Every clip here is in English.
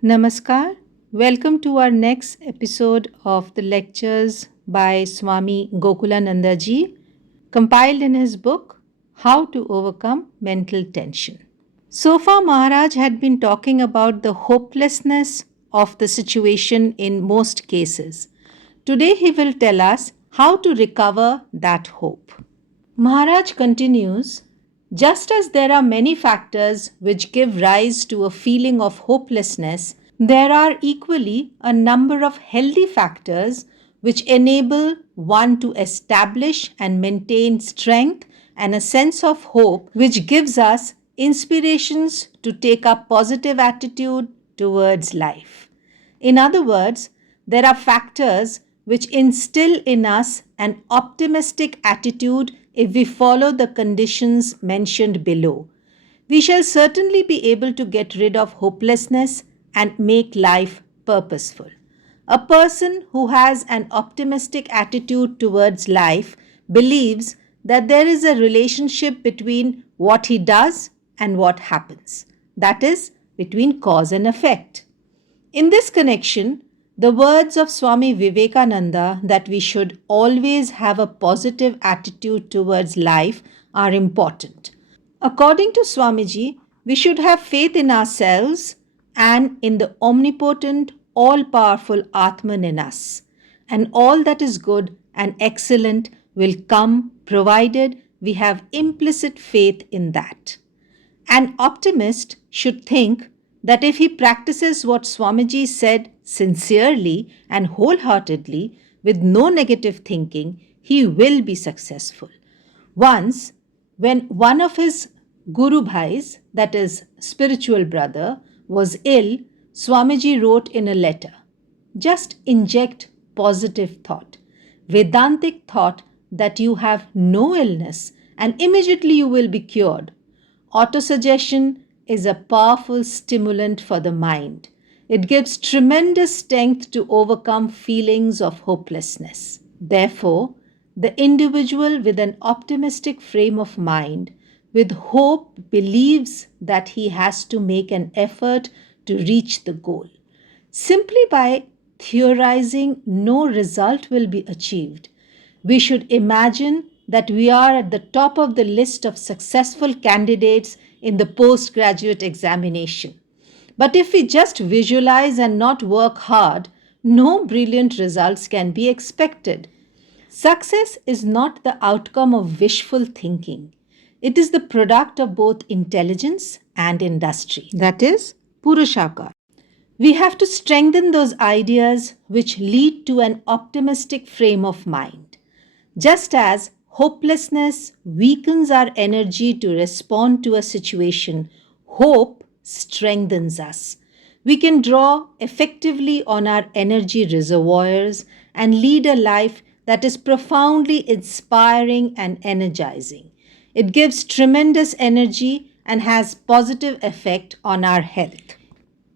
Namaskar. Welcome to our next episode of the lectures by Swami Gokulanadaji, compiled in his book How to Overcome Mental Tension. So far, Maharaj had been talking about the hopelessness of the situation in most cases. Today, he will tell us how to recover that hope. Maharaj continues, just as there are many factors which give rise to a feeling of hopelessness, there are equally a number of healthy factors which enable one to establish and maintain strength and a sense of hope, which gives us inspirations to take a positive attitude towards life. In other words, there are factors which instill in us an optimistic attitude if we follow the conditions mentioned below. We shall certainly be able to get rid of hopelessness and make life purposeful. A person who has an optimistic attitude towards life believes that there is a relationship between what he does and what happens. That is, between cause and effect. In this connection, the words of Swami Vivekananda that we should always have a positive attitude towards life are important. According to Swamiji, we should have faith in ourselves and in the omnipotent, all powerful Atman in us. And all that is good and excellent will come provided we have implicit faith in that. An optimist should think that if he practices what Swamiji said sincerely and wholeheartedly with no negative thinking, he will be successful. Once, when one of his Guru Bhais, that is, spiritual brother, was ill, Swamiji wrote in a letter, just inject positive thought, Vedantic thought that you have no illness and immediately you will be cured. Autosuggestion is a powerful stimulant for the mind. It gives tremendous strength to overcome feelings of hopelessness. Therefore, the individual with an optimistic frame of mind, with hope, believes that he has to make an effort to reach the goal. Simply by theorizing, no result will be achieved. We should imagine that we are at the top of the list of successful candidates in the postgraduate examination. But if we just visualize and not work hard, no brilliant results can be expected. Success is not the outcome of wishful thinking. It is the product of both intelligence and industry. That is, Purushakar. We have to strengthen those ideas which lead to an optimistic frame of mind. Just as hopelessness weakens our energy to respond to a situation, hope strengthens us. We can draw effectively on our energy reservoirs and lead a life that is profoundly inspiring and energizing. It gives tremendous energy and has positive effect on our health.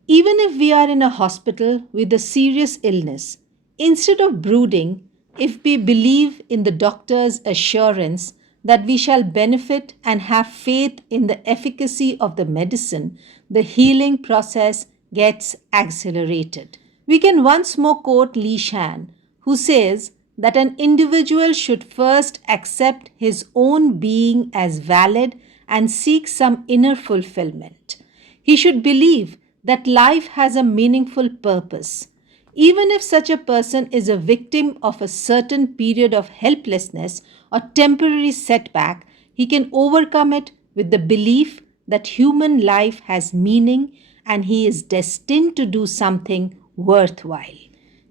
Even if we are in a hospital with a serious illness, instead of brooding, if we believe in the doctor's assurance that we shall benefit and have faith in the efficacy of the medicine, the healing process gets accelerated. We can once more quote Li Shan, who says that an individual should first accept his own being as valid and seek some inner fulfillment. He should believe that life has a meaningful purpose. Even if such a person is a victim of a certain period of helplessness or temporary setback, he can overcome it with the belief that human life has meaning and he is destined to do something worthwhile.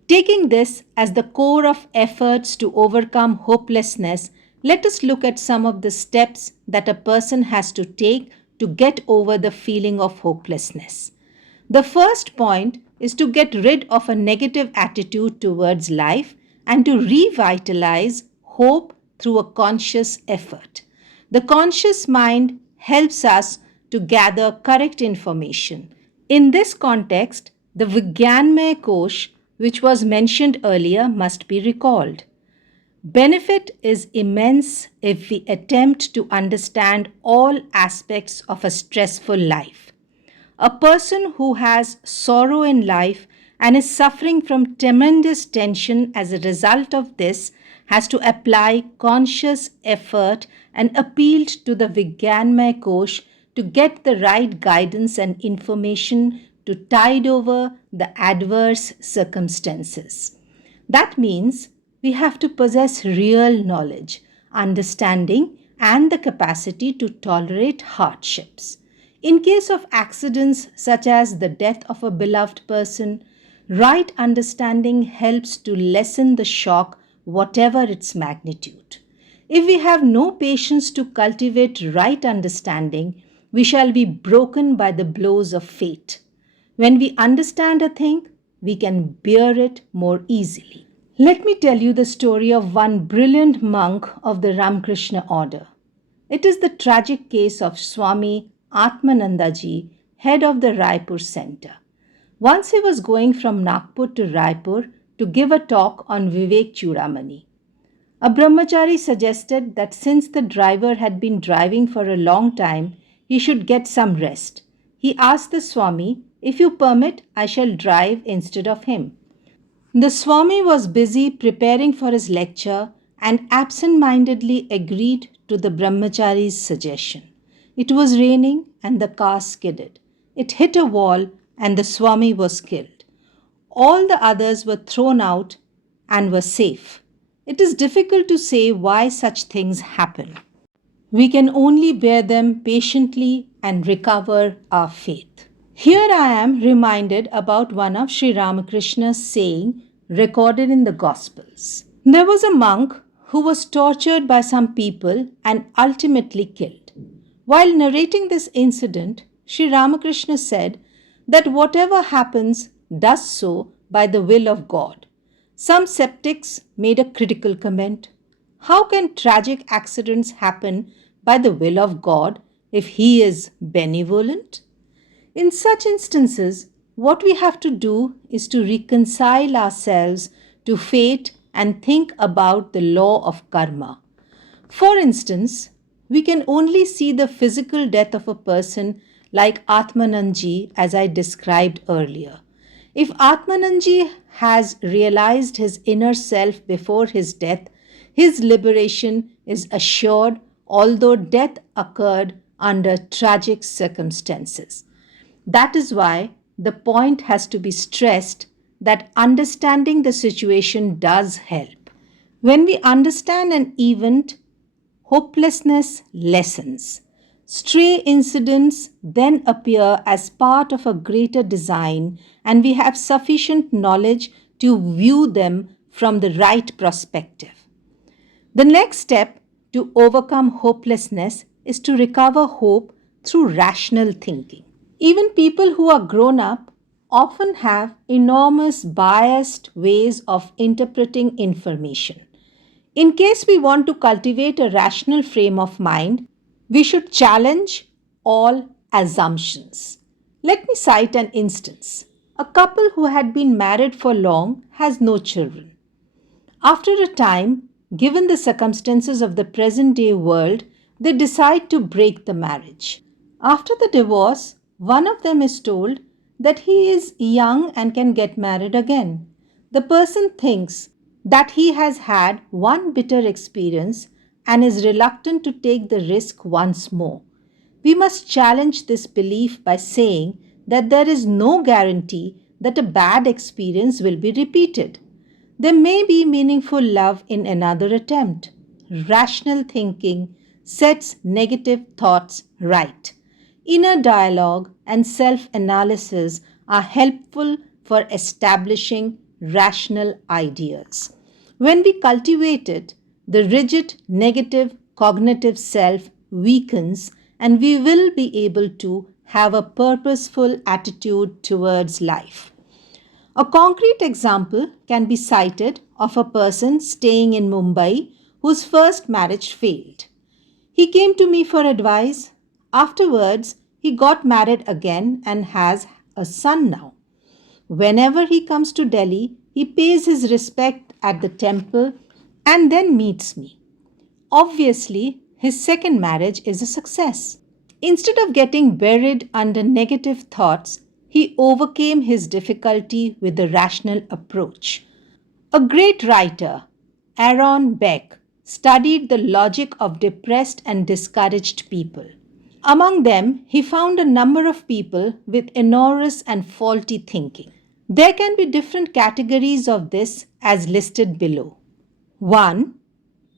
Taking this as the core of efforts to overcome hopelessness, let us look at some of the steps that a person has to take to get over the feeling of hopelessness. The first point is to get rid of a negative attitude towards life and to revitalize hope through a conscious effort. The conscious mind helps us to gather correct information. In this context, the Vigyanmay Kosh, which was mentioned earlier, must be recalled. Benefit is immense if we attempt to understand all aspects of a stressful life. A person who has sorrow in life and is suffering from tremendous tension as a result of this has to apply conscious effort and appealed to the Vigyanmaya Kosh to get the right guidance and information to tide over the adverse circumstances. That means we have to possess real knowledge, understanding, and the capacity to tolerate hardships. In case of accidents such as the death of a beloved person, right understanding helps to lessen the shock, whatever its magnitude. If we have no patience to cultivate right understanding, we shall be broken by the blows of fate. When we understand a thing, we can bear it more easily. Let me tell you the story of one brilliant monk of the Ramakrishna order. It is the tragic case of Swami Atmanandaji, head of the Raipur center. Once he was going from Nagpur to Raipur to give a talk on Vivek Chudamani. A brahmachari suggested that since the driver had been driving for a long time, he should get some rest. He asked the Swami, "If you permit, I shall drive instead of him." The Swami was busy preparing for his lecture and absent mindedly agreed to the brahmachari's suggestion. It was raining and the car skidded. It hit a wall and the Swami was killed. All the others were thrown out and were safe. It is difficult to say why such things happen. We can only bear them patiently and recover our faith. Here I am reminded about one of Sri Ramakrishna's saying recorded in the Gospels. There was a monk who was tortured by some people and ultimately killed. While narrating this incident, Sri Ramakrishna said that whatever happens does so by the will of God. Some skeptics made a critical comment. How can tragic accidents happen by the will of God if He is benevolent? In such instances, what we have to do is to reconcile ourselves to fate and think about the law of karma. For instance, we can only see the physical death of a person like Atmananji as I described earlier. If Atmananji has realized his inner self before his death, his liberation is assured, although death occurred under tragic circumstances. That is why the point has to be stressed that understanding the situation does help. When we understand an event, hopelessness lessens. Stray incidents then appear as part of a greater design, and we have sufficient knowledge to view them from the right perspective. The next step to overcome hopelessness is to recover hope through rational thinking. Even people who are grown up often have enormous biased ways of interpreting information. In case we want to cultivate a rational frame of mind, we should challenge all assumptions. Let me cite an instance. A couple who had been married for long has no children. After a time, given the circumstances of the present day world, they decide to break the marriage. After the divorce, one of them is told that he is young and can get married again. The person thinks that he has had one bitter experience and is reluctant to take the risk once more. We must challenge this belief by saying that there is no guarantee that a bad experience will be repeated. There may be meaningful love in another attempt. Rational thinking sets negative thoughts right. Inner dialogue and self analysis are helpful for establishing rational ideas. When we cultivate it, the rigid negative cognitive self weakens and we will be able to have a purposeful attitude towards life. A concrete example can be cited of a person staying in Mumbai whose first marriage failed. He came to me for advice. Afterwards, he got married again and has a son now. Whenever he comes to Delhi, he pays his respect at the temple and then meets me. Obviously, his second marriage is a success. Instead of getting buried under negative thoughts, he overcame his difficulty with a rational approach. A great writer, Aaron Beck, studied the logic of depressed and discouraged people. Among them, he found a number of people with erroneous and faulty thinking. There can be different categories of this as listed below. 1.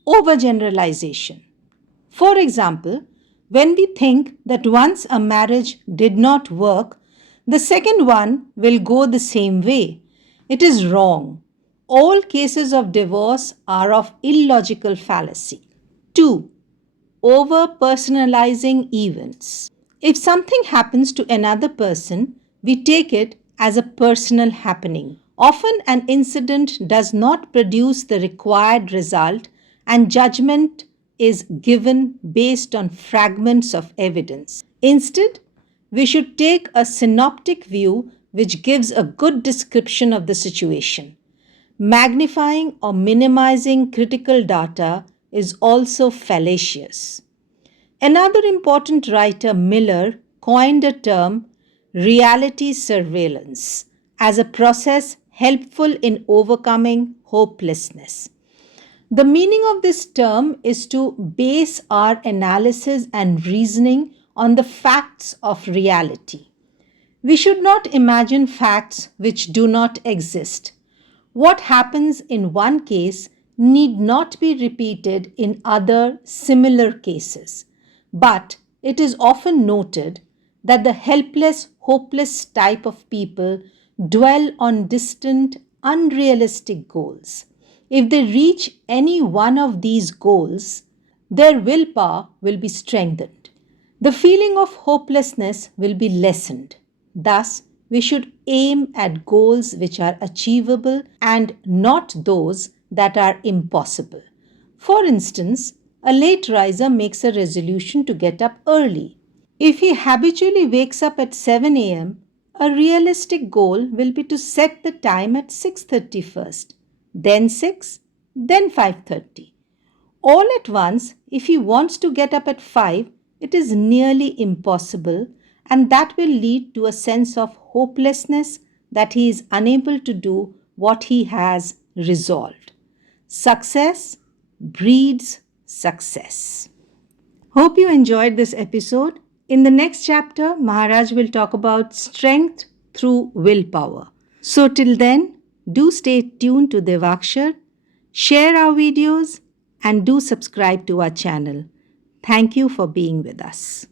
Overgeneralization. For example, when we think that once a marriage did not work, the second one will go the same way. It is wrong. All cases of divorce are of illogical fallacy. 2. Over personalizing events. If something happens to another person, we take it as a personal happening. Often, an incident does not produce the required result, and judgment is given based on fragments of evidence. Instead, we should take a synoptic view which gives a good description of the situation. Magnifying or minimizing critical data is also fallacious. Another important writer, Miller, coined a term, reality surveillance, as a process helpful in overcoming hopelessness. The meaning of this term is to base our analysis and reasoning on the facts of reality. We should not imagine facts which do not exist. What happens in one case need not be repeated in other similar cases, but it is often noted that the helpless, hopeless type of people dwell on distant, unrealistic goals. If they reach any one of these goals, their willpower will be strengthened. The feeling of hopelessness will be lessened. Thus, we should aim at goals which are achievable and not those that are impossible. For instance, a late riser makes a resolution to get up early. If he habitually wakes up at 7 a.m., a realistic goal will be to set the time at 6:30 first, then 6, then 5:30. All at once, if he wants to get up at 5, it is nearly impossible, and that will lead to a sense of hopelessness that he is unable to do what he has resolved. Success breeds success. Hope you enjoyed this episode. In the next chapter, Maharaj will talk about strength through willpower. So till then, do stay tuned to Devakshar, share our videos, and do subscribe to our channel. Thank you for being with us.